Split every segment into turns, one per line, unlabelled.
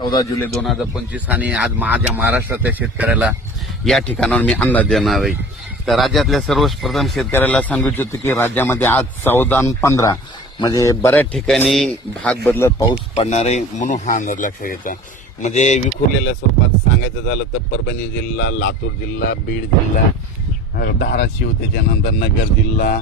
चौदा जुलै दोन हजार पंचवीस आणि आज माझ्या महाराष्ट्रातल्या शेतकऱ्याला या ठिकाणावर मी अंदाज देणार आहे. तर राज्यातल्या सर्वप्रथम शेतकऱ्याला सांगू इच्छितो की राज्यामध्ये आज चौदा पंधरा म्हणजे बऱ्याच ठिकाणी भाग बदलत पाऊस पडणार आहे म्हणून हा अंदाज लक्षात घ्यायचा. म्हणजे विखुरलेल्या स्वरूपात सांगायचं झालं तर परभणी जिल्हा लातूर जिल्हा बीड जिल्हा धाराशिव त्याच्यानंतर नगर जिल्हा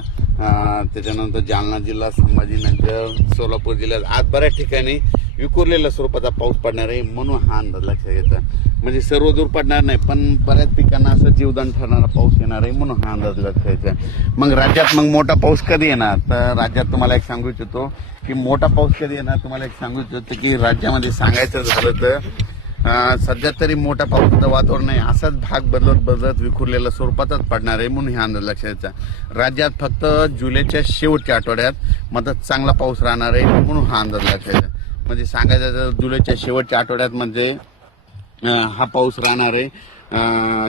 त्याच्यानंतर जालना जिल्हा संभाजीनगर सोलापूर जिल्ह्यात. आज बऱ्याच ठिकाणी विखुरलेल्या स्वरूपाचा पाऊस पडणार आहे म्हणून हा अंदाज लक्षात घ्यायचा म्हणजे सर्व दूर पडणार नाही पण बऱ्याच पिकांना असं जीवदान ठरणारा पाऊस येणार आहे म्हणून हा अंदाज लक्षात घ्यायचा मग राज्यात मग मोठा पाऊस कधी येणार? तर राज्यात तुम्हाला एक सांगू इच्छितो की मोठा पाऊस कधी येणार? तुम्हाला एक सांगू इच्छितो की राज्यामध्ये सांगायचं झालं तर सध्या तरी मोठा पावसाचं वातावरण आहे असाच भाग बदलत बदलत विखुरलेल्या स्वरूपातच पडणार आहे म्हणून हे अंदाज लक्षात यायचा राज्यात फक्त जुलैच्या शेवटच्या आठवड्यात मदत चांगला पाऊस राहणार आहे म्हणून हा अंदाज लक्षात घ्यायचा म्हणजे सांगायचं तर जुलैच्या शेवटच्या आठवड्यात म्हणजे हा पाऊस राहणार आहे.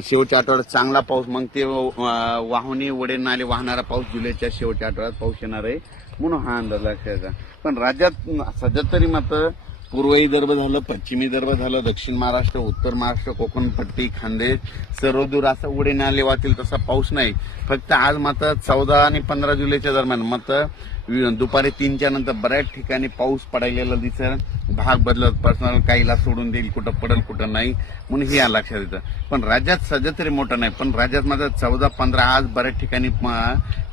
शेवटच्या आठवड्यात चांगला पाऊस मग ते वाहने वाहुनी वडे नाले वाहणारा पाऊस जुलैच्या शेवटच्या आठवड्यात पाऊस येणार आहे म्हणून हा अंदाज लक्षात पण राज्यात सध्या तरी मात्र पूर्व विदर्भ झालं पश्चिमी विदर्भ झालं दक्षिण महाराष्ट्र उत्तर महाराष्ट्र कोकण पट्टी खानदेश सर्व दूर असं उडे नाले वाहतील तसा पाऊस नाही. फक्त आज मात्र चौदा आणि पंधरा जुलैच्या दरम्यान मात्र दुपारी तीनच्या नंतर बऱ्याच ठिकाणी पाऊस पडायला दिसेल. भाग बदलत पर्सनल काहीला सोडून देईल कुठं पडेल कुठं नाही. म्हणून हे लक्षात येतं. पण राज्यात सध्या तरी मोठं नाही. पण राज्यात माझं चौदा पंधरा आज बऱ्याच ठिकाणी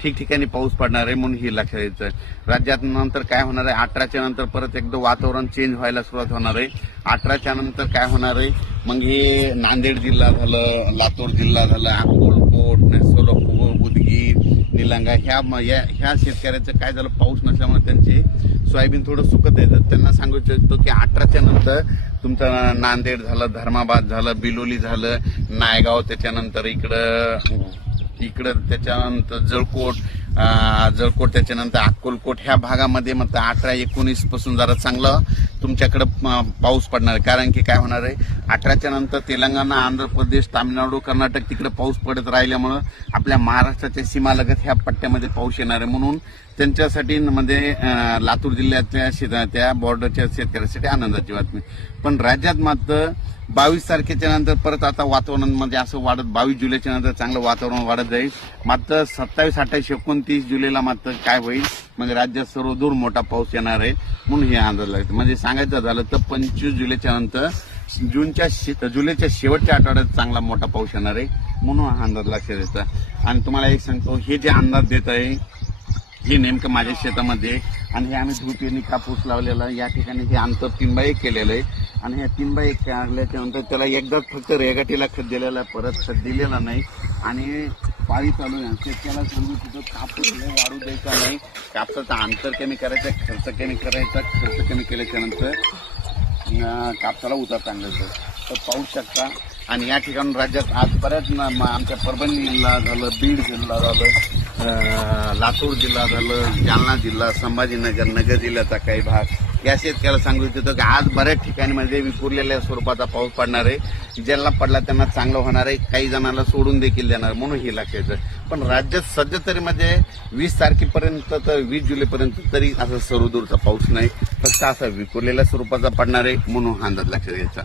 ठिकठिकाणी पाऊस पडणार आहे म्हणून हे लक्षात यायचं राज्यात नंतर काय होणार आहे? अठराच्या नंतर परत एकदा वातावरण चेंज व्हायला सुरुवात होणार आहे. अठराच्या नंतर काय होणार आहे? मग हे नांदेड जिल्हा झालं लातूर जिल्हा झालं कोट सोलापूर उदगीर निलंगा ह्या या- ह्या शेतकऱ्याचं काय झालं पाऊस नसल्यामुळे त्यांचे सोयाबीन थोडं सुकत येतं त्यांना सांगू इच्छितो की अठराच्या नंतर तुमचं नांदेड झालं धर्माबाद झालं बिलोली झालं नायगाव त्याच्यानंतर इकडं इकडं त्याच्यानंतर जळकोट जळकोट त्याच्यानंतर अक्कोलकोट ह्या भागामध्ये मग अठरा एकोणीसपासून जरा चांगलं तुमच्याकडं पाऊस पडणार. आहे कारण की काय होणार आहे? अठराच्या नंतर तेलंगणा आंध्र प्रदेश तामिळनाडू कर्नाटक तिकडे पाऊस पडत राहिल्यामुळं आपल्या महाराष्ट्राच्या सीमालगत ह्या पट्ट्यामध्ये पाऊस येणार आहे. म्हणून त्यांच्यासाठी म्हणजे लातूर जिल्ह्यातल्या शेत त्या बॉर्डरच्या शेतकऱ्यासाठी आनंदाची बातमी. पण राज्यात मात्र बावीस तारखेच्या नंतर परत आता वातावरण म्हणजे असं वाढत बावीस जुलैच्या नंतर चांगलं वातावरण वाढत जाईल. मात्र सत्तावीस अठ्ठावीस तीस जुलैला मात्र काय होईल? म्हणजे राज्यात सर्वदूर मोठा पाऊस येणार आहे म्हणून हे अंदाज लागतं. म्हणजे सांगायचं झालं तर पंचवीस जुलैच्या नंतर जूनच्या जुलैच्या शेवटच्या आठवड्यात चांगला मोठा पाऊस येणार आहे म्हणून हा अंदाज लक्षात येतं. आणि तुम्हाला एक सांगतो हे जे अंदाज देत आहे हे नेमकं माझ्या शेतामध्ये आणि हे आम्ही धुतीने कापूस लावलेला या ठिकाणी हे अंतर तीन बाय एक केलेलं आहे. आणि ह्या तीन बाय एक काढल्याच्या नंतर त्याला एकदाच फक्त रेगाटीला खत दिलेला आहे परत खत दिलेला नाही. आणि पाळी चालू आहे. शेतकऱ्याला समजू तिथं कापूस लय वाढू द्यायचा नाही कापसाचा अंतर कमी करायचा खर्च कमी करायचा खर्च कमी केल्याच्यानंतर कापसाला उतार टांगायचं तर पाहू शकता. आणि या ठिकाणी राज्यात आज बऱ्याच म- आमच्या परभणी जिल्हा झालं बीड जिल्हा झालं लातूर जिल्हा झालं जालना जिल्हा संभाजीनगर नगर जिल्ह्याचा काही भाग. या शेतकऱ्याला सांगू इच्छितो की आज बऱ्याच ठिकाणी म्हणजे विखुरलेल्या स्वरूपाचा पाऊस पडणार आहे. ज्यांना पडला त्यांना चांगलं होणार आहे. काही जणांना सोडून देखील देणार म्हणून हे लक्षायचं पण राज्यात सध्या तरी म्हणजे वीस तारखेपर्यंत तर वीस जुलैपर्यंत तरी असं सर्वदूरचा पाऊस नाही. फक्त असा विखुरलेल्या स्वरूपाचा पडणार आहे म्हणून हा अंदाज लक्षात घ्यायचा.